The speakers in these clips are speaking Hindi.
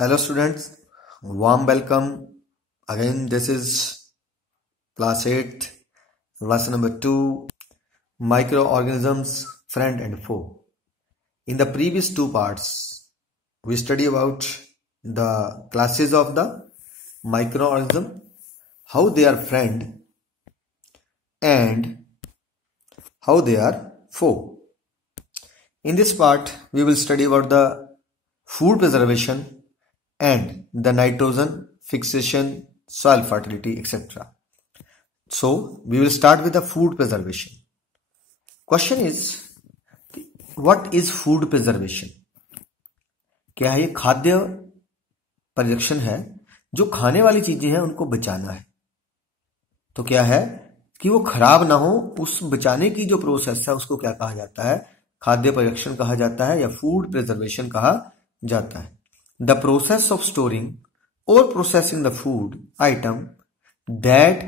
Hello students, warm welcome. Again, this is class 8, lesson number 2, microorganisms, friend and foe. In the previous two parts, we study about the classes of the microorganism, how they are friend and how they are foe. In this part, we will study about the food preservation and the nitrogen fixation, soil fertility, etc. So we will start with the food preservation. Question is, what is food preservation? क्या है? ये खाद्य परिरक्षण है, जो खाने वाली चीजें हैं उनको बचाना है. तो क्या है कि वो खराब ना हो, उस बचाने की जो प्रोसेस है उसको क्या कहा जाता है? खाद्य परिरक्षण कहा जाता है या फूड प्रिजर्वेशन कहा जाता है. The process of storing or processing the food item that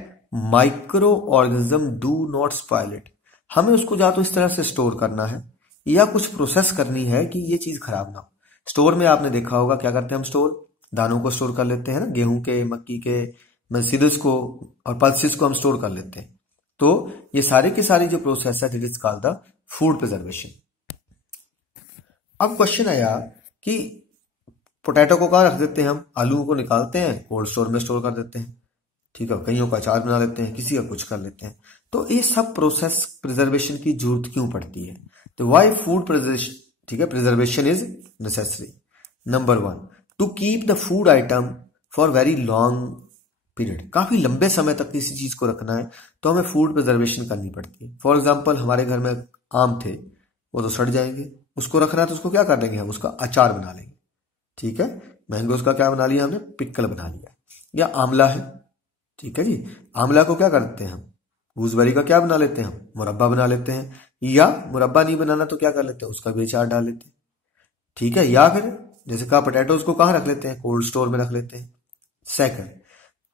microorganism do not spoil it. हमें उसको या तो इस तरह से स्टोर करना है या कुछ प्रोसेस करनी है कि ये चीज खराब ना हो. स्टोर में आपने देखा होगा क्या करते हैं हम स्टोर, दानों को स्टोर कर लेते हैं ना, गेहूं के, मक्की के, सीड्स को और पल्सेस को हम स्टोर कर लेते हैं. तो ये सारे की सारी जो प्रोसेस है that is called the food preservation. अब क्वेश्चन आया कि पोटैटो को कहाँ रख देते हैं हम? आलू को निकालते हैं, कोल्ड स्टोर में स्टोर कर देते हैं. ठीक है, कईयों का अचार बना लेते हैं, किसी का कुछ कर लेते हैं. तो ये सब प्रोसेस प्रिजर्वेशन की जरूरत क्यों पड़ती है? तो वाई फूड प्रिजर्वेशन, ठीक है, preservation is necessary. Number 1, to keep the food item for very long period. काफी लंबे समय तक किसी चीज को रखना है तो हमें फूड प्रिजर्वेशन करनी पड़ती है. फॉर एग्जाम्पल, हमारे घर में आम थे, वो तो सड़ जाएंगे. उसको रखना है तो उसको क्या कर लेंगे हम? उसका अचार बना लेंगे. ठीक है, मैंगोज का क्या बना लिया हमने? पिकल बना लिया. या आंवला है, ठीक है जी, आंवला को क्या करते हैं हम? गूसबेरी का क्या बना लेते हैं हम? मुरब्बा बना लेते हैं. या मुरब्बा नहीं बनाना तो क्या कर लेते हैं? उसका भी अचार डाल लेते हैं. ठीक है, या फिर जैसे कहा पोटैटोज को कहाँ रख लेते हैं? कोल्ड स्टोर में रख लेते हैं. Second,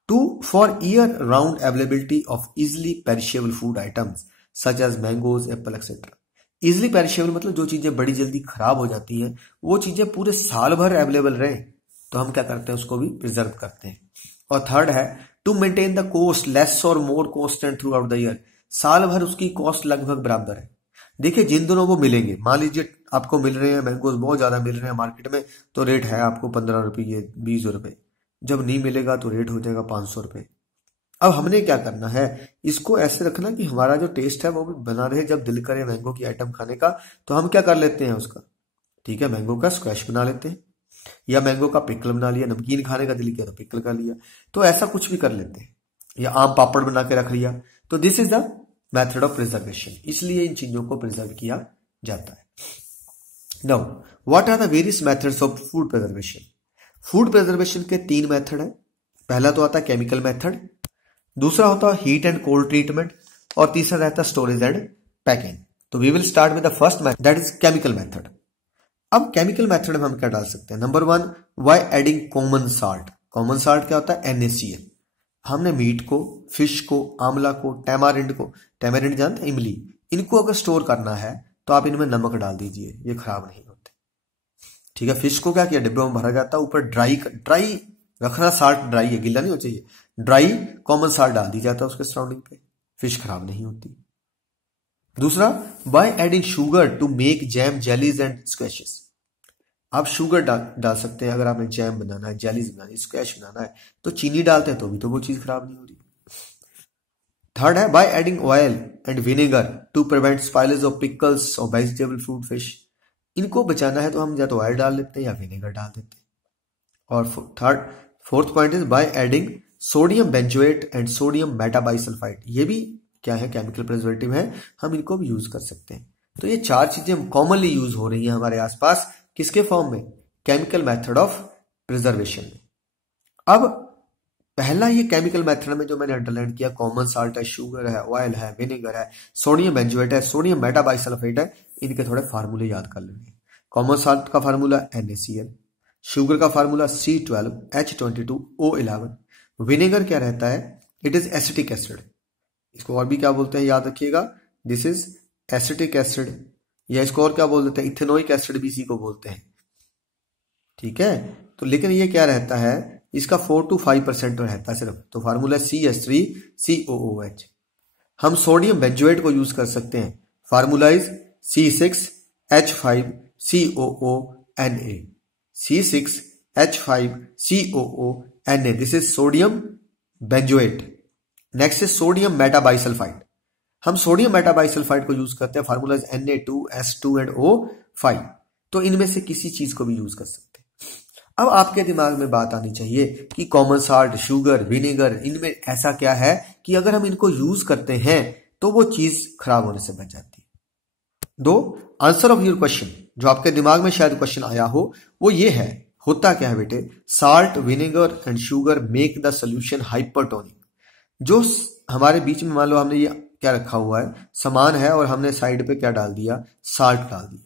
to for year round availability of easily perishable food items such as mangoes, apple etcetera. Easily perishable मतलब जो चीजें बड़ी जल्दी खराब हो जाती हैं, वो चीजें पूरे साल भर अवेलेबल रहे तो हम क्या करते हैं? उसको भी प्रिजर्व करते हैं. और थर्ड है to maintain the cost less और more constant throughout the year. साल भर उसकी कॉस्ट लगभग बराबर है. देखिए, जिन दिनों वो मिलेंगे, मान लीजिए आपको मिल रहे हैं मैंगोज, बहुत ज्यादा मिल रहे हैं मार्केट में, तो रेट है आपको 15 रुपये, 20 रुपए. जब नहीं मिलेगा तो रेट हो जाएगा 500 रुपए. अब हमने क्या करना है? इसको ऐसे रखना कि हमारा जो टेस्ट है वो भी बना रहे. जब दिल करे मैंगो की आइटम खाने का तो हम क्या कर लेते हैं उसका? ठीक है, मैंगो का स्क्वैश बना लेते हैं या मैंगो का पिकल बना लिया. नमकीन खाने का दिल किया तो पिकल कर लिया. तो ऐसा कुछ भी कर लेते हैं. या आम पापड़ बना के रख लिया. तो this is the method of preservation. इसलिए इन चीजों को प्रिजर्व किया जाता है. Now what are the various methods of food preservation? Food preservation के 3 मेथड है. पहला तो आता है केमिकल मेथड, दूसरा होता है हीट एंड कोल्ड ट्रीटमेंट, और तीसरा रहता है स्टोरेज एंड पैकिंग. तो we will start with the first method, that is chemical method. अब केमिकल मेथड में हम क्या डाल सकते हैं? Number 1, by adding common salt. Common salt क्या होता है? NaCl. हमने मीट को, फिश को, आंवला को, टैमारिंड जानते हैं, इमली, इनको अगर स्टोर करना है तो आप इनमें नमक डाल दीजिए, ये खराब नहीं होते. ठीक है, फिश को क्या किया? डिब्बे में भरा जाता है, ऊपर ड्राई रखना, साल्ट ड्राई है, गीला नहीं होना चाहिए, ड्राई कॉमन साल्ट डाल दी जाता है उसके सराउंडिंग पे, फिश खराब नहीं होती. दूसरा, by adding sugar to make jam, jellies and squashes. आप शुगर डाल सकते हैं अगर आपने जैम बनाना है, जेलीज बनानी है, स्क्वैश बनाना है, तो चीनी डालते हैं तो भी तो वो चीज खराब नहीं हो रही. थर्ड है by adding oil and vinegar to prevent spoilage of pickles और वेजिटेबल, फ्रूट, फिश. इनको बचाना है तो हम या तो ऑयल डाल लेते हैं या विनेगर डाल देते हैं. और fourth point is by adding sodium benzoate and sodium metabisulphite. ये भी क्या है? केमिकल प्रिजर्वेटिव है, हम इनको भी यूज कर सकते हैं. तो ये 4 चीजें कॉमनली यूज हो रही हैं हमारे आसपास. किसके फॉर्म में? केमिकल मेथड ऑफ प्रिजर्वेशन में. अब पहला ये केमिकल मेथड में जो मैंने अंडरलाइन किया, कॉमन साल्ट है, शुगर है, ऑयल है, विनेगर है, सोडियम बेंजोएट है, सोडियम मेटाबाइसल्फाइड है. इनके थोड़े फार्मूले याद कर लेंगे. कॉमन साल्ट का फार्मूला NaCl, शुगर का फार्मूला C12H22O11. विनेगर क्या रहता है? It is acetic acid. इसको और भी क्या बोलते हैं याद रखिएगा, दिस इज एसिटिक एसिड. या इसको और क्या बोल देते हैं? इथेनोइक एसिड भी इसी को बोलते हैं. ठीक है, तो लेकिन ये क्या रहता है, इसका 4 to 5% रहता है सिर्फ। तो फार्मूला CH3COOH। हम सोडियम बेंजोएट को यूज कर सकते हैं, formula is C6H5COONA। C6H5COONA, this is sodium benzoate. Next is sodium metabisulphite. हम सोडियम मेटाबाइसल्फाइड को यूज करते हैं, formula is Na2S2 and O5। तो इनमें से किसी चीज को भी यूज कर सकते हैं। अब आपके दिमाग में बात आनी चाहिए कि कॉमन साल्ट, शुगर, विनेगर, इनमें ऐसा क्या है कि अगर हम इनको यूज करते हैं तो वो चीज खराब होने से बच जाती है। दो आंसर ऑफ योर क्वेश्चन, जो आपके दिमाग में शायद क्वेश्चन आया हो, वो ये है, होता क्या है बेटे, salt, vinegar and sugar make the solution hypertonic. जो हमारे बीच में मान लो हमने ये क्या रखा हुआ है, सामान है, और हमने साइड पे क्या डाल दिया, साल्ट डाल दिया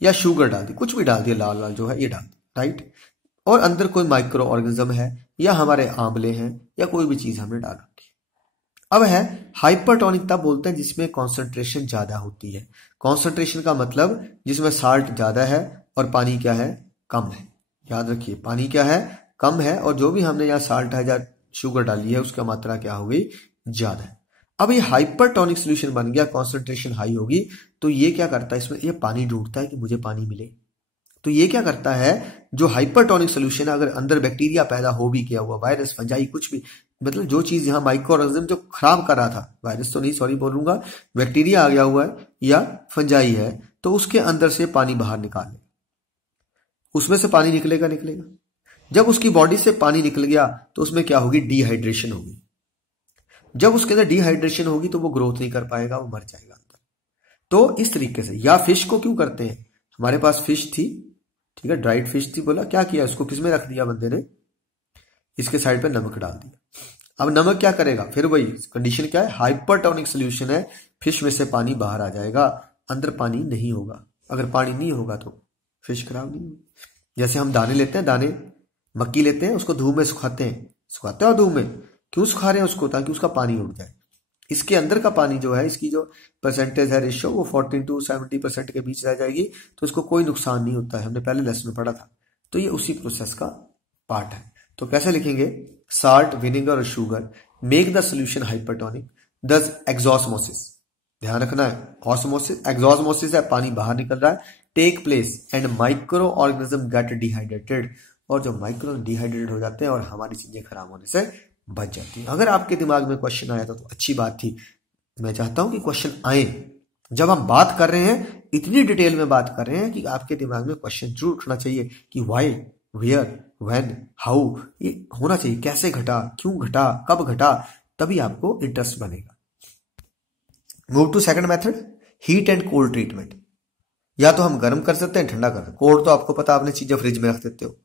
या शुगर डाल दी, कुछ भी डाल दिया, लाल लाल जो है ये डाल दिया, राइट। और अंदर कोई माइक्रो ऑर्गेनिज्म है या हमारे आंवले हैं या कोई भी चीज हमने डाल रखी है। अब है हाइपरटोनिक, तब बोलते हैं जिसमें कॉन्सेंट्रेशन ज्यादा होती है। कॉन्सेंट्रेशन का मतलब जिसमें साल्ट ज्यादा है और पानी क्या है, कम है। याद रखिए, पानी क्या है, कम है, और जो भी हमने यहाँ साल्ट है या शुगर डाली है उसका मात्रा क्या हो गई, ज्यादा है। अब ये हाइपरटोनिक सोल्यूशन बन गया, कॉन्सेंट्रेशन हाई होगी, तो ये क्या करता है, इसमें ये पानी ढूंढता है कि मुझे पानी मिले। तो ये क्या करता है, जो हाइपरटोनिक सोल्यूशन है, अगर अंदर बैक्टीरिया पैदा हो भी किया हुआ, वायरस, फंजाई, कुछ भी, मतलब जो चीज यहाँ माइक्रो ऑर्गेनिज्म जो खराब कर रहा था, वायरस तो नहीं, सॉरी बोलूंगा, बैक्टीरिया आ गया हुआ है या फंजाई है, तो उसके अंदर से पानी बाहर निकाल ले, उसमें से पानी निकलेगा। जब उसकी बॉडी से पानी निकल गया तो उसमें क्या होगी, डिहाइड्रेशन होगी। जब उसके अंदर डिहाइड्रेशन होगी तो वो ग्रोथ नहीं कर पाएगा, वो मर जाएगा अंदर। तो इस तरीके से, या फिश को क्यों करते हैं, हमारे पास फिश थी, ठीक है, ड्राइड फिश थी, बोला क्या किया, उसको किसमें रख दिया बंदे ने, इसके साइड पे नमक डाल दिया। अब नमक क्या करेगा, फिर वही कंडीशन क्या है, हाइपरटोनिक सोल्यूशन है, फिश में से पानी बाहर आ जाएगा, अंदर पानी नहीं होगा। अगर पानी नहीं होगा तो फिश खराब नहीं होगी। जैसे हम दाने लेते हैं, दाने मक्की लेते हैं, उसको धूप में सुखाते हैं और धूप में क्यों सुखा रहे हैं उसको, ताकि उसका पानी उड़ जाए। इसके अंदर का पानी जो है, इसकी जो परसेंटेज है, रेशियो, वो 14 to 70% के बीच रह जाएगी, तो इसको कोई नुकसान नहीं होता है, हमने पहले लेसन में पढ़ा था। तो ये उसी प्रोसेस का पार्ट है। तो कैसे लिखेंगे, साल्ट, विनेगर और sugar make the solution hypertonic, दस एक्सॉस्मोसिस, ध्यान रखना है, ऑस्मोसिस, एक्सॉस्मोसिस है, पानी बाहर निकल रहा है, take place and micro organism get dehydrated, और जो माइक्रो डिहाइड्रेटेड हो जाते हैं और हमारी चीजें खराब होने से बच जाती है। अगर आपके दिमाग में क्वेश्चन आया तो अच्छी बात थी। मैं चाहता हूं कि क्वेश्चन आए। जब हम बात कर रहे हैं, इतनी डिटेल में बात कर रहे हैं कि आपके दिमाग में क्वेश्चन जरूर उठना चाहिए कि व्हाई, वेयर, व्हेन, हाउ, ये होना चाहिए, कैसे घटा, क्यों घटा, कब घटा, तभी आपको इंटरेस्ट बनेगा। Move to second method, heat and cold treatment. या तो हम गर्म कर सकते हैं, ठंडा कर सकते हैं। कोल्ड तो आपको पता, आपने चीजें फ्रिज में रख देते हो,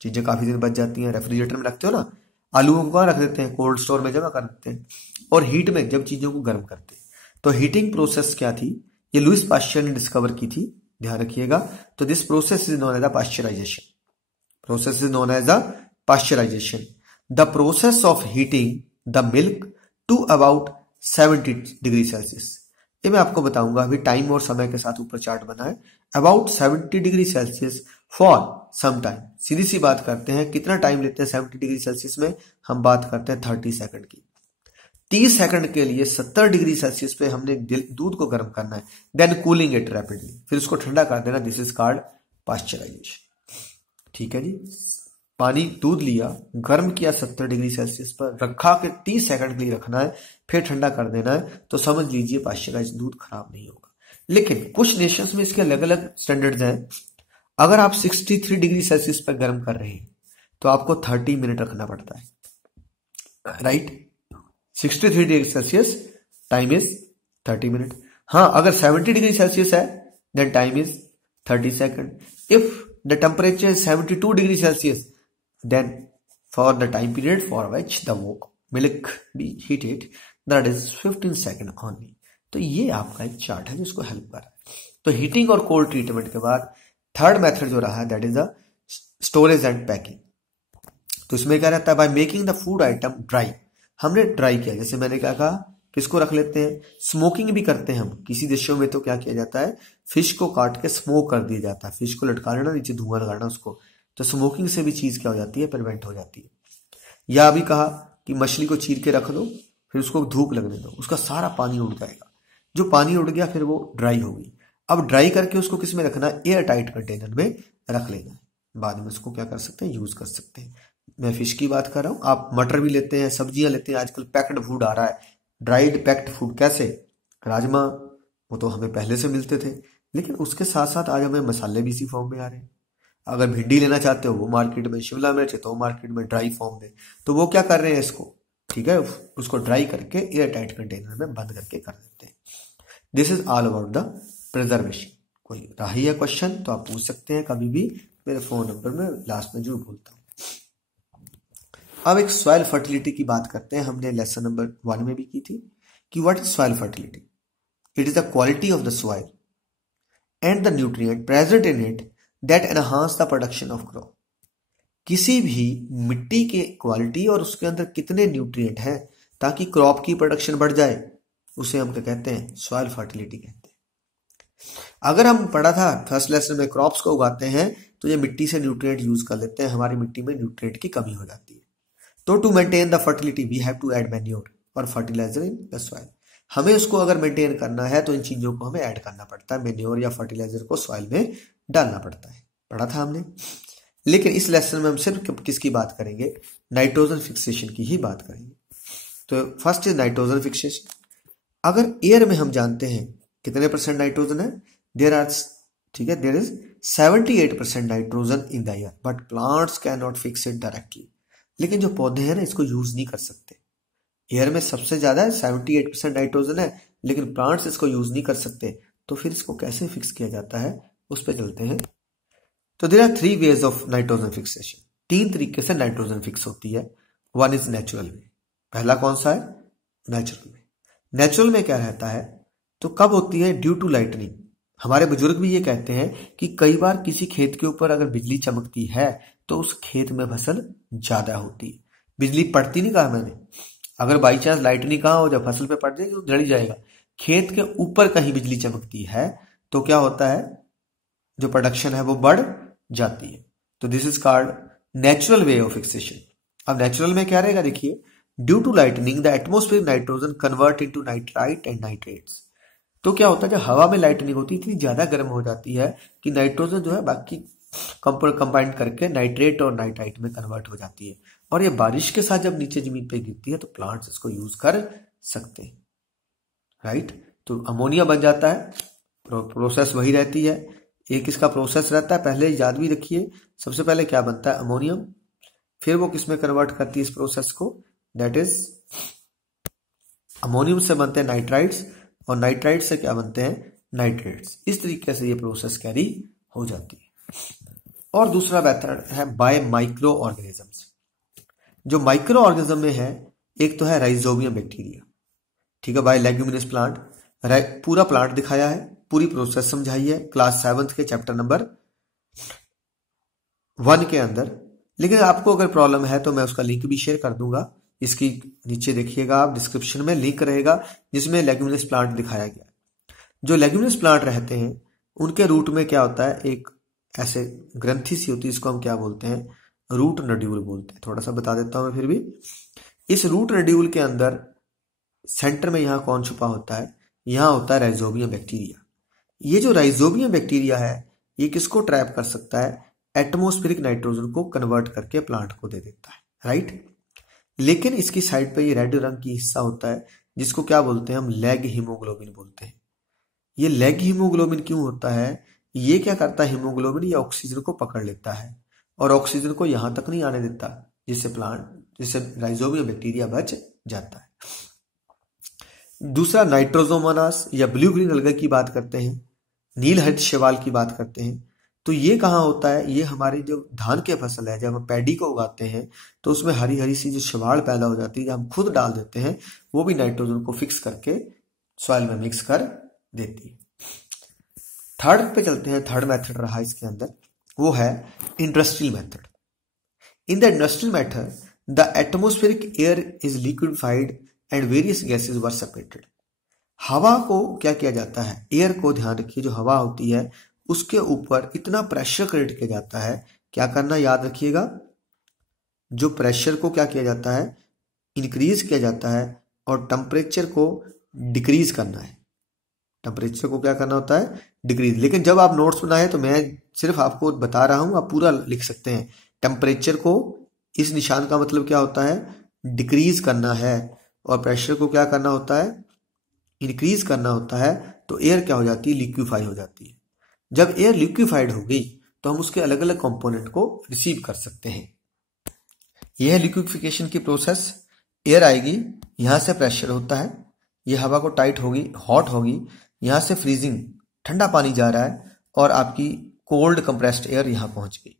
चीजें काफी दिन बच जाती हैं, रेफ्रिजरेटर में रखते हो ना, आलूओं को कहाँ रख देते हैं, कोल्ड स्टोर में जमा कर देते हैं। और हीट में जब चीजों को गर्म करते हैं, तो हीटिंग प्रोसेस क्या थी, ये लुईस पाश्चर ने डिस्कवर की थी, ध्यान रखिएगा। तो this process is known as the pasteurisation, process is known as the pasteurisation, the process of heating the milk to about 70 degree Celsius. ये मैं आपको बताऊंगा, अभी टाइम और समय के साथ ऊपर चार्ट बना है, about 70 degree Celsius for some time. सीधी सी बात करते हैं, कितना टाइम लेते हैं 70 डिग्री सेल्सियस में, हम बात करते हैं 30 सेकंड की। 30 सेकंड के लिए 70 डिग्री सेल्सियस पे हमने दूध को गर्म करना है, देन कूलिंग इट रैपिडली, फिर उसको ठंडा कर देना, दिस इज कॉल्ड पाश्चराइजेशन। ठीक है जी, पानी, दूध लिया, गर्म किया 70 डिग्री सेल्सियस पर, रखा के 30 सेकंड के लिए रखना है, फिर ठंडा कर देना है, तो समझ लीजिए पाश्चराइज दूध खराब नहीं होगा। लेकिन कुछ नेशंस में इसके अलग अलग स्टैंडर्ड्स हैं। अगर आप 63 डिग्री सेल्सियस पर गर्म कर रहे हैं तो आपको 30 मिनट रखना पड़ता है, right. 63 degree Celsius, time is 30 minute. हाँ, अगर 70 डिग्री सेल्सियस है then time is 30 second. If the temperature is 72 degree Celsius, then for the time period for which the milk be heated, that is 15 second only। तो ये आपका एक चार्ट है जिसको हेल्प कर रहा है। तो हीटिंग और कोल्ड ट्रीटमेंट के बाद थर्ड मेथड जो रहा है, that is the storage and packing. तो इसमें क्या रहता है, by making the food item dry, हमने ड्राई किया, जैसे मैंने क्या कहा, किसको रख लेते हैं, स्मोकिंग भी करते हैं हम। किसी देशों में तो क्या किया जाता है, फिश को काट के स्मोक कर दिया जाता है, फिश को लटका लेना, नीचे धुआं लगाना उसको, तो स्मोकिंग से भी चीज क्या हो जाती है, प्रिवेंट हो जाती है। या अभी कहा कि मछली को चीर के रख दो, फिर उसको धूप लगने दो, उसका सारा पानी उड़ जाएगा। जो पानी उड़ गया फिर वो ड्राई होगी। अब ड्राई करके उसको किस में रखना है, एयर टाइट कंटेनर में रख लेना है। बाद में उसको क्या कर सकते हैं, यूज कर सकते हैं। मैं फिश की बात कर रहा हूँ, आप मटर भी लेते हैं, सब्जियां लेते हैं, आजकल पैक्ड फूड आ रहा है, ड्राइड पैक्ड फूड। कैसे, राजमा वो तो हमें पहले से मिलते थे, लेकिन उसके साथ साथ आज हमें मसाले भी इसी फॉर्म में आ रहे हैं। अगर भिंडी लेना चाहते हो वो मार्केट में, शिमला मिर्च है तो वो मार्केट में ड्राई फॉर्म में। तो वो क्या कर रहे हैं इसको, ठीक है, उसको ड्राई करके एयर टाइट कंटेनर में बंद करके कर देते हैं। This is all about the preservation. कोई रही है क्वेश्चन तो आप पूछ सकते हैं कभी भी, मेरे फोन नंबर में लास्ट में जरूर बोलता हूँ। अब एक सॉइल फर्टिलिटी की बात करते हैं। हमने लेसन नंबर 1 में भी की थी कि what is soil fertility. It is the quality of the soil and the nutrient present in it that enhance the production of crop. किसी भी मिट्टी के क्वालिटी और उसके अंदर कितने न्यूट्रिएंट हैं ताकि क्रॉप की प्रोडक्शन बढ़ जाए, उसे हम क्या कहते हैं, सॉइल फर्टिलिटी कहते हैं। अगर हम पढ़ा था फर्स्ट लेसन में, क्रॉप्स को उगाते हैं तो ये मिट्टी से न्यूट्रिएंट यूज कर लेते हैं, हमारी मिट्टी में न्यूट्रिएंट की कमी हो जाती है। तो to maintain the fertility we have to add manure और फर्टिलाइजर इन द सॉइल। हमें उसको अगर मेंटेन करना है तो इन चीजों को हमें ऐड करना पड़ता है, मैन्योर या फर्टिलाइजर को सॉइल में डालना पड़ता है, पढ़ा था हमने। लेकिन इस लेसन में हम सिर्फ किसकी बात करेंगे, नाइट्रोजन फिक्सेशन की ही बात करेंगे। तो फर्स्ट इज नाइट्रोजन फिक्सेशन। अगर एयर में हम जानते हैं कितने परसेंट नाइट्रोजन है, देयर आर, ठीक है, there is 78% nitrogen in the air, but plants can not fix it directly. लेकिन जो पौधे हैं ना इसको यूज नहीं कर सकते। एयर में सबसे ज्यादा है 78% नाइट्रोजन है, लेकिन प्लांट्स इसको यूज नहीं कर सकते। तो फिर इसको कैसे फिक्स किया जाता है उस पर चलते हैं। तो there are 3 ways of nitrogen fixation. 3 तरीके से नाइट्रोजन फिक्स होती है। 1 इज नेचुरल वे। पहला कौन सा है, नेचुरल वे। नेचुरल में क्या रहता है, तो कब होती है, ड्यू टू लाइटनिंग। हमारे बुजुर्ग भी ये कहते हैं कि कई बार किसी खेत के ऊपर अगर बिजली चमकती है तो उस खेत में फसल ज्यादा होती है। बिजली पड़ती नहीं कहा मैंने, अगर बाई चांस लाइटनिंग कहाँ हो, जब फसल पे पड़ जाएगी तो जड़ ही जाएगा। खेत के ऊपर कहीं बिजली चमकती है तो क्या होता है, जो प्रोडक्शन है वो बढ़ जाती है। तो this is called natural way of fixation. अब नेचुरल में क्या रहेगा, देखिए, due to lightning the atmosphere nitrogen convert into nitrite and nitrates. तो क्या होता है, जब हवा में लाइटनिंग होती है इतनी ज्यादा गर्म हो जाती है कि नाइट्रोजन जो है बाकी कंबाइन करके नाइट्रेट और नाइट्राइट में कन्वर्ट हो जाती है। और ये बारिश के साथ जब नीचे जमीन पे गिरती है तो प्लांट्स इसको यूज कर सकते हैं, राइट। तो अमोनिया बन जाता है, प्रोसेस वही रहती है। एक इसका प्रोसेस रहता है, पहले याद भी रखिए, सबसे पहले क्या बनता है, अमोनियम, फिर वो किस में कन्वर्ट करती है इस प्रोसेस को, दैट इज अमोनियम से बनते हैं नाइट्राइट्स, और नाइट्राइट से क्या बनते हैं, नाइट्रेट्स। इस तरीके से ये प्रोसेस कैरी हो जाती है। और दूसरा मेथड है बाय माइक्रो ऑर्गेनिजम्स। जो माइक्रो ऑर्गेनिज्म में है, एक तो है राइजोबियम बैक्टीरिया, ठीक है, बाय लेग्यूमिनस प्लांट। पूरा प्लांट दिखाया है, पूरी प्रोसेस समझाई है क्लास 7 के चैप्टर नंबर 1 के अंदर। लेकिन आपको अगर प्रॉब्लम है तो मैं उसका लिंक भी शेयर कर दूंगा, इसकी नीचे देखिएगा आप, डिस्क्रिप्शन में लिंक रहेगा जिसमें लेग्यूमिनस प्लांट दिखाया गया। जो लेग्यूमिनस प्लांट रहते हैं उनके रूट में क्या होता है, एक ऐसे ग्रंथि सी होती है, इसको हम क्या बोलते हैं, रूट नड्यूल बोलते हैं। थोड़ा सा बता देता हूं मैं फिर भी। इस रूट नड्यूल के अंदर सेंटर में यहां कौन छुपा होता है, यहां होता है राइजोबियम बैक्टीरिया। ये जो राइजोबियम बैक्टीरिया है ये किसको ट्रैप कर सकता है, एटमोस्फेरिक नाइट्रोजन को कन्वर्ट करके प्लांट को दे देता है, राइट। लेकिन इसकी साइड पे ये रेड रंग की हिस्सा होता है जिसको क्या बोलते हैं हम, लेग हीमोग्लोबिन बोलते हैं। ये लेग हीमोग्लोबिन क्यों होता है, ये क्या करता है, हीमोग्लोबिन ये ऑक्सीजन को पकड़ लेता है और ऑक्सीजन को यहां तक नहीं आने देता, जिससे राइजोबियम बैक्टीरिया बच जाता है। दूसरा नाइट्रोजोमोनास या ब्लू ग्रीन अलगे की बात करते हैं, नील हरित शैवाल की बात करते हैं। तो ये कहाँ होता है, ये हमारी जो धान की फसल है, जब हम पैडी को उगाते हैं तो उसमें हरी हरी सी जो शैवाल पैदा हो जाती है, जब हम खुद डाल देते हैं, वो भी नाइट्रोजन को फिक्स करके सॉइल में मिक्स कर देती है। थर्ड पे चलते हैं, थर्ड मेथड रहा इसके अंदर, वो है industrial method. In the industrial method the atmospheric air is liquefied and various gases were separated. हवा को क्या किया जाता है, एयर को ध्यान रखिए, जो हवा होती है उसके ऊपर इतना प्रेशर क्रिएट किया जाता है क्या करना, याद रखिएगा, जो प्रेशर को क्या किया जाता है, इंक्रीज किया जाता है, और टेम्परेचर को डिक्रीज करना है। टेम्परेचर को क्या करना होता है, डिक्रीज। लेकिन जब आप नोट्स बनाए तो मैं सिर्फ आपको बता रहा हूं, आप पूरा लिख सकते हैं। टेम्परेचर को, इस निशान का मतलब क्या होता है, डिक्रीज करना है, और प्रेशर को क्या करना होता है, इंक्रीज करना होता है। तो एयर क्या हो जाती है, लिक्विफाई हो जाती है। जब एयर लिक्विफाइड हो गई तो हम उसके अलग अलग कंपोनेंट को रिसीव कर सकते हैं। यह है लिक्विफिकेशन की प्रोसेस। एयर आएगी, यहां से प्रेशर होता है, यह हवा को टाइट होगी, हॉट होगी, यहां से फ्रीजिंग ठंडा पानी जा रहा है, और आपकी कोल्ड कंप्रेस्ड एयर यहां पहुंच गई।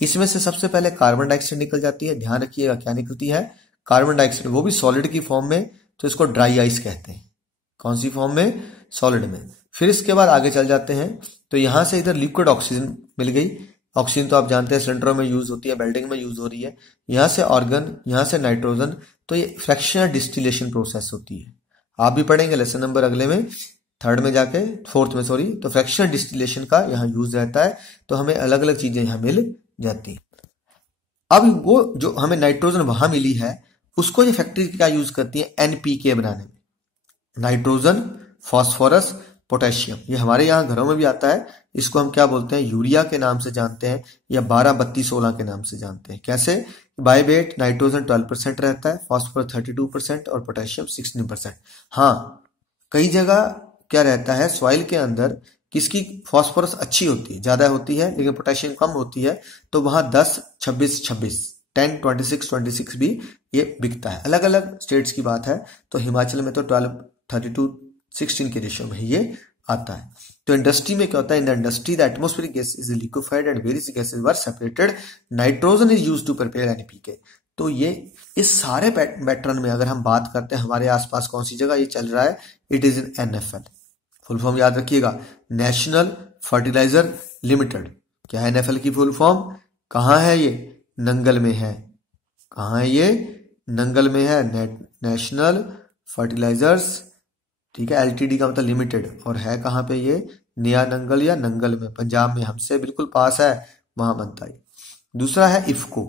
इसमें से सबसे पहले कार्बन डाइऑक्साइड निकल जाती है। ध्यान रखिएगा क्या निकलती है, कार्बन डाइऑक्साइड, वो भी सॉलिड की फॉर्म में, तो इसको ड्राई आइस कहते हैं। कौन सी फॉर्म में, सॉलिड में। फिर इसके बाद आगे चल जाते हैं, तो यहां से इधर लिक्विड ऑक्सीजन मिल गई। ऑक्सीजन तो आप जानते हैं सिलेंडरों में यूज होती है, वेल्डिंग में यूज हो रही है। यहां से ऑर्गन, यहां से नाइट्रोजन, तो ये फ्रैक्शनल डिस्टिलेशन प्रोसेस होती है। आप भी पढ़ेंगे लेसन नंबर अगले में, थर्ड में जाके, फोर्थ में सॉरी। तो फ्रैक्शनल डिस्टिलेशन का यहाँ यूज रहता है, तो हमें अलग अलग चीजें यहाँ मिल जाती हैं। अब वो जो हमें नाइट्रोजन वहां मिली है, उसको ये फैक्ट्री क्या यूज करती है, एनपीके बनाने में। नाइट्रोजन, फास्फोरस, पोटेशियम, ये हमारे यहाँ घरों में भी आता है। इसको हम क्या बोलते हैं, यूरिया के नाम से जानते हैं, या 12-32-16 के नाम से जानते हैं। कैसे, बाय वेट नाइट्रोजन 12% रहता है, फास्फोरस 32% और पोटेशियम 16%। हाँ, कई जगह क्या रहता है, सॉइल के अंदर किसकी फास्फोरस अच्छी होती है, ज्यादा होती है, लेकिन पोटेशियम कम होती है, तो वहां 10-26-26 10-26-26 भी ये बिकता है। अलग अलग स्टेट्स की बात है। तो हिमाचल में तो 12-32-16 के रेशियो में ये आता है। तो इंडस्ट्री में क्या होता है, in the industry the atmospheric gas is liquefied and various gases were separated, nitrogen is used to prepare NPK. तो ये इस सारे पैटर्न में अगर हम बात करते हैं, हमारे आसपास कौन सी जगह ये चल रहा है, it is in NFL. Full form याद रखिएगा, नेशनल फर्टिलाइजर लिमिटेड। क्या है एनएफएल की फुल फॉर्म, कहाँ है ये, नंगल में है। कहाँ है ये, नंगल में है, नेशनल फर्टिलाइजर्स, ठीक है। एलटीडी का मतलब लिमिटेड, और है कहाँ पे ये, नया नंगल या नंगल में, पंजाब में, हमसे बिल्कुल पास है, वहां बनता है। दूसरा है इफको।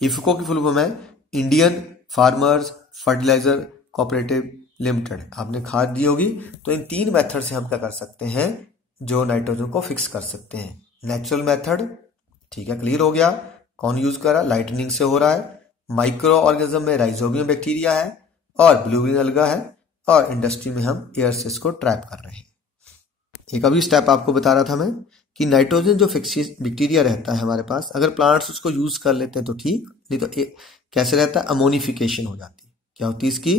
इफको की फुल फॉर्म है Indian farmers fertiliser cooperative limited. आपने खाद दी होगी। तो इन तीन मेथड से हम क्या कर सकते हैं, जो नाइट्रोजन को फिक्स कर सकते हैं। नेचुरल मेथड, ठीक है, क्लियर हो गया। कौन यूज कर रहा है, लाइटनिंग से हो रहा है। माइक्रो ऑर्गेनिज्म में राइजोबियम बैक्टीरिया है और ब्लूबिन अलगा है, और इंडस्ट्री में हम एयर से इसको ट्रैप कर रहे हैं। एक अभी स्टेप आपको बता रहा था मैं कि नाइट्रोजन जो फिक्सिस बैक्टीरिया रहता है हमारे पास, अगर प्लांट्स उसको यूज कर लेते हैं तो ठीक, नहीं तो कैसे रहता है, अमोनिफिकेशन हो जाती है। क्या होती है इसकी,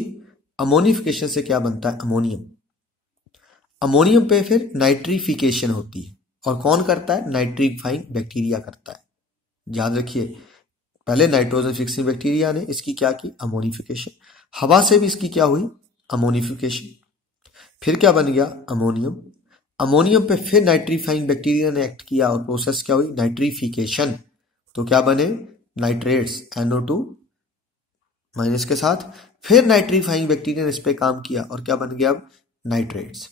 अमोनिफिकेशन से क्या बनता है, अमोनियम। अमोनियम पे फिर नाइट्रिफिकेशन होती है, और कौन करता है, नाइट्रीफाइंग बैक्टीरिया करता है। याद रखिए, पहले नाइट्रोजन फिक्सिंग बैक्टीरिया ने इसकी क्या की, अमोनिफिकेशन। हवा से भी इसकी क्या हुई, अमोनिफिकेशन। फिर क्या बन गया, अमोनियम। अमोनियम पे फिर नाइट्रीफाइंग बैक्टीरिया ने एक्ट किया, और प्रोसेस क्या हुई, नाइट्रीफिकेशन। तो क्या बने, नाइट्रेट्स, NO2 माइनस के साथ। फिर नाइट्रीफाइंग बैक्टीरिया ने इस पे काम किया, और क्या बन गया अब, नाइट्रेट्स।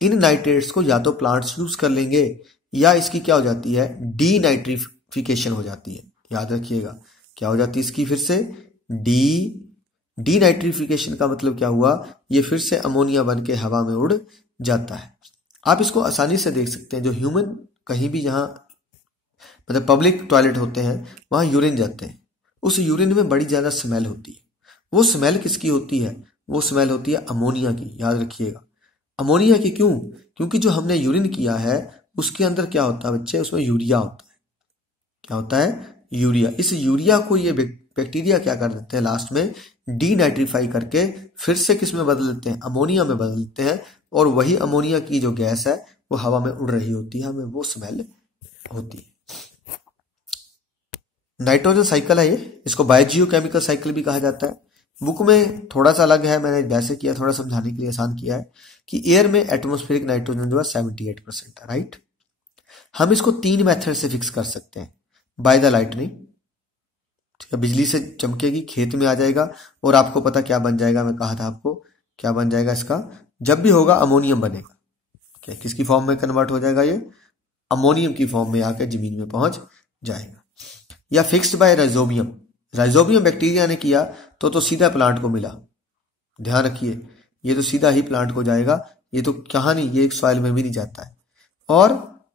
इन नाइट्रेट्स को या तो प्लांट्स यूज कर लेंगे, या इसकी क्या हो जाती है, डी नाइट्रीफिकेशन हो जाती है। याद रखिएगा, क्या हो जाती है इसकी, फिर से डी नाइट्रिफिकेशन का मतलब क्या हुआ, ये फिर से अमोनिया बन के हवा में उड़ जाता है। आप इसको आसानी से देख सकते हैं, जो ह्यूमन कहीं भी जहां मतलब पब्लिक टॉयलेट होते हैं, वहां यूरिन जाते हैं, उस यूरिन में बड़ी ज्यादा स्मेल होती है। वो स्मेल किसकी होती है, वो स्मेल होती है अमोनिया की। याद रखिएगा, अमोनिया की। क्यों, क्योंकि जो हमने यूरिन किया है उसके अंदर क्या होता है बच्चे, उसमें यूरिया होता है। क्या होता है, यूरिया। इस यूरिया को ये बैक्टीरिया क्या कर देते हैं, लास्ट में डीनाइट्रीफाई करके फिर से किस में बदल देते हैं, अमोनिया में बदल देते हैं, और वही अमोनिया की जो गैस है वो हवा में उड़ रही होती है, हमें वो स्मेल होती है। नाइट्रोजन साइकिल है ये, इसको बायोजियोकेमिकल साइकिल भी कहा जाता है। बुक में थोड़ा सा अलग है, मैंने वैसे किया, थोड़ा समझाने के लिए आसान किया है कि एयर में एटमॉस्फेरिक नाइट्रोजन जो है 78% है, राइट। हम इसको 3 मेथड से फिक्स कर सकते हैं। बाय द लाइटनिंग, बिजली से चमकेगी, खेत में आ जाएगा, और आपको पता क्या बन जाएगा, मैं कहा था आपको क्या बन जाएगा इसका, जब भी होगा अमोनियम बनेगा। क्या किसकी फॉर्म में कन्वर्ट हो जाएगा, ये अमोनियम की फॉर्म में आकर जमीन में पहुंच जाएगा। या fixed by rhizobium, rhizobium bacteria ने किया तो सीधा प्लांट को मिला। ध्यान रखिए, ये तो सीधा ही प्लांट को जाएगा, ये तो कहाँ नहीं, ये एक सॉइल में भी नहीं जाता है। और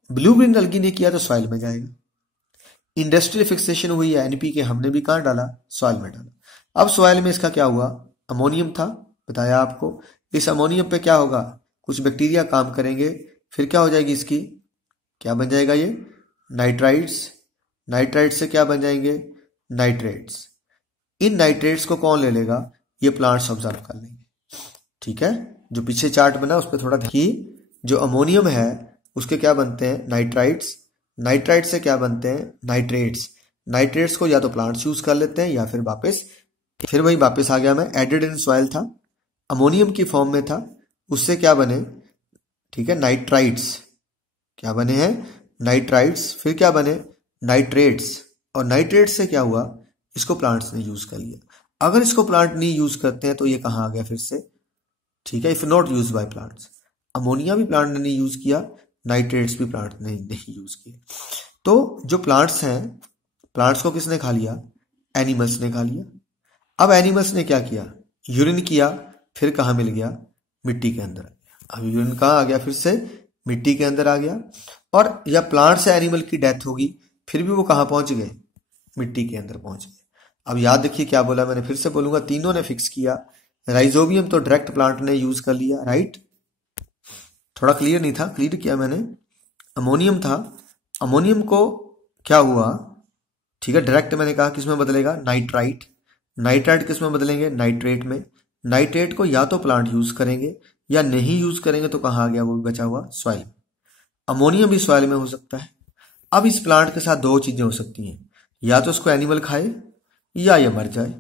ब्लू ग्रीन अलगी ने किया तो सॉइल में जाएगा। इंडस्ट्रियल फिक्सेशन हुई है, एनपीके हमने भी कहाँ डाला, सॉइल में डाला। अब सॉइल में इसका क्या हुआ, अमोनियम था, बताया आपको। इस अमोनियम पे क्या होगा, कुछ बैक्टीरिया काम करेंगे, फिर क्या हो जाएगी इसकी, क्या बन जाएगा ये, नाइट्राइट्स। नाइट्राइट्स से क्या बन जाएंगे, नाइट्रेट्स। इन नाइट्रेट्स को कौन ले लेगा, ये प्लांट्स ऑब्जर्व कर लेंगे। ठीक है, जो पीछे चार्ट बना उस पर थोड़ा देखिए, जो अमोनियम है उसके क्या बनते हैं, नाइट्राइट्स। नाइट्राइट्स से क्या बनते हैं, नाइट्रेट्स। नाइट्रेट्स को या तो प्लांट्स यूज कर लेते हैं या फिर वही वापस आ गया मैं, एडेड इन सॉइल था, अमोनियम की फॉर्म में था, उससे क्या बने, ठीक है, नाइट्राइट्स। क्या बने हैं, नाइट्राइट्स। फिर क्या बने, नाइट्रेट्स। और नाइट्रेट्स से क्या हुआ, इसको प्लांट्स ने यूज कर लिया। अगर इसको प्लांट नहीं यूज करते हैं तो ये कहाँ आ गया फिर से, ठीक है, if not use by plants. Ammonia भी प्लांट ने नहीं यूज किया, नाइट्रेट्स भी प्लांट ने नहीं यूज किया। तो जो प्लांट्स हैं, प्लांट्स को किसने खा लिया, एनिमल्स ने खा लिया। अब एनिमल्स ने क्या किया, यूरिन किया, फिर कहाँ मिल गया, मिट्टी के अंदर आ गया। अब यूरिन कहाँ आ गया, फिर से मिट्टी के अंदर आ गया। और या प्लांट से एनिमल की डेथ होगी, फिर भी वो कहाँ पहुंच गए, मिट्टी के अंदर पहुंच गए। अब याद रखिए क्या बोला मैंने, फिर से बोलूंगा, तीनों ने फिक्स किया। राइजोबियम तो डायरेक्ट प्लांट ने यूज कर लिया, राइट, थोड़ा क्लियर नहीं था, क्लियर किया मैंने। अमोनियम था, अमोनियम को क्या हुआ, ठीक है, डायरेक्ट मैंने कहा किसमें बदलेगा, नाइट्राइट। नाइट्राइट किसमें बदलेंगे, नाइट्रेट में। नाइट्रेट को या तो प्लांट यूज करेंगे या नहीं यूज करेंगे तो कहाँ आ गया, वो भी बचा हुआ सॉइल। अमोनियम भी सॉइल में हो सकता है। अब इस प्लांट के साथ दो चीजें हो सकती हैं, या तो इसको एनिमल खाए या ये मर जाए,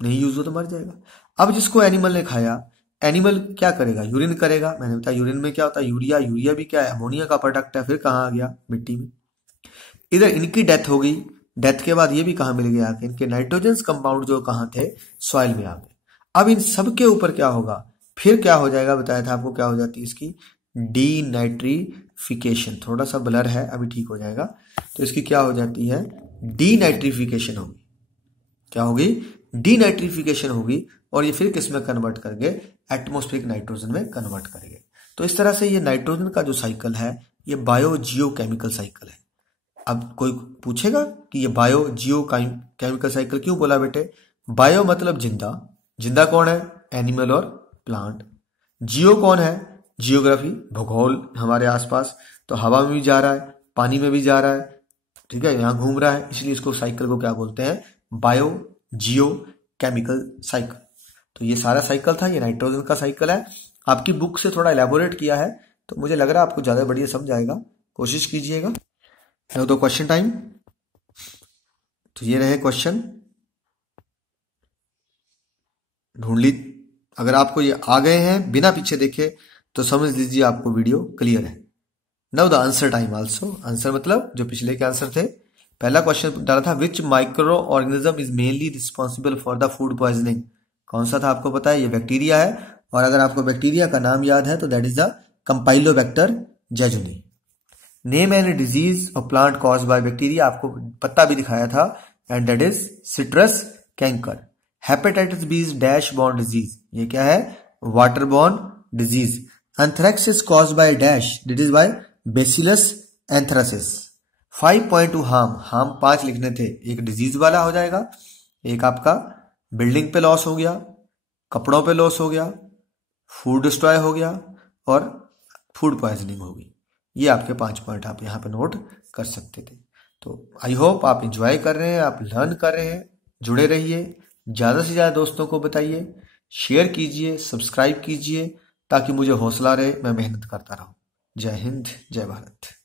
नहीं यूज हो तो मर जाएगा। अब जिसको एनिमल ने खाया, एनिमल क्या करेगा, यूरिन करेगा। मैंने बताया यूरिन में क्या होता है, यूरिया। यूरिया भी क्या है, अमोनिया का प्रोडक्ट है। फिर कहाँ आ गया, मिट्टी में। इधर इनकी डेथ हो गई, डेथ के बाद ये भी कहाँ मिल गया, इनके नाइट्रोजन कंपाउंड जो कहाँ थे, सॉइल में आ गए। अब इन सब के ऊपर क्या होगा, फिर क्या हो जाएगा, बताया था आपको क्या हो जाती है इसकी, डीनाइट्रिफिकेशन। थोड़ा सा ब्लर है, अभी ठीक हो जाएगा। तो इसकी क्या हो जाती है, डीनाइट्रिफिकेशन होगी। क्या होगी, डीनाइट्रिफिकेशन होगी। और ये फिर किस में कन्वर्ट करेंगे, एटमॉस्फेरिक नाइट्रोजन में कन्वर्ट करेंगे। तो इस तरह से ये नाइट्रोजन का जो साइकिल है, ये बायो जियो केमिकल साइकिल है। अब कोई पूछेगा कि ये बायो जियो केमिकल साइकिल क्यों बोला बेटे, बायो मतलब जिंदा। जिंदा कौन है, एनिमल और प्लांट। जियो कौन है, जियोग्राफी, भूगोल, हमारे आसपास। तो हवा में भी जा रहा है, पानी में भी जा रहा है, ठीक है, यहाँ घूम रहा है, इसलिए इसको साइकिल को क्या बोलते हैं, बायो जियो केमिकल साइकिल। तो ये सारा साइकिल था, ये नाइट्रोजन का साइकिल है। आपकी बुक से थोड़ा एलैबोरेट किया है, तो मुझे लग रहा है आपको ज्यादा बढ़िया समझ आएगा, कोशिश कीजिएगा। तो क्वेश्चन टाइम, तो ये रहे क्वेश्चन, ढूंढ ली। अगर आपको ये आ गए हैं बिना पीछे देखे तो समझ लीजिए आपको वीडियो क्लियर है। Now the answer time also, answer मतलब जो पिछले के आंसर थे। पहला क्वेश्चन डाला था, which microorganism is mainly responsible for the food poisoning. कौन सा था आपको पता है, ये बैक्टीरिया है। और अगर आपको बैक्टीरिया का नाम याद है तो that is the Campylobacter jejuni. Name and disease of plant cause by bacteria, आपको पत्ता भी दिखाया था, and that is citrus canker. Hepatitis B is dash borne disease, ये क्या है, water borne disease. Anthrax is cause by dash, that is by Bacillus anthracis. 5.2 हार्म 5 लिखने थे, एक डिजीज वाला हो जाएगा, एक आपका बिल्डिंग पे लॉस हो गया, कपड़ों पे लॉस हो गया, फूड डिस्ट्रॉय हो गया, और फूड पॉइजनिंग होगी। ये आपके 5 पॉइंट आप यहाँ पे नोट कर सकते थे। तो आई होप आप एंजॉय कर रहे हैं, आप लर्न कर रहे हैं। जुड़े रहिए, ज्यादा से ज्यादा दोस्तों को बताइए, शेयर कीजिए, सब्सक्राइब कीजिए, ताकि मुझे हौसला रहे, मैं मेहनत करता रहूं। जय हिंद, जय भारत।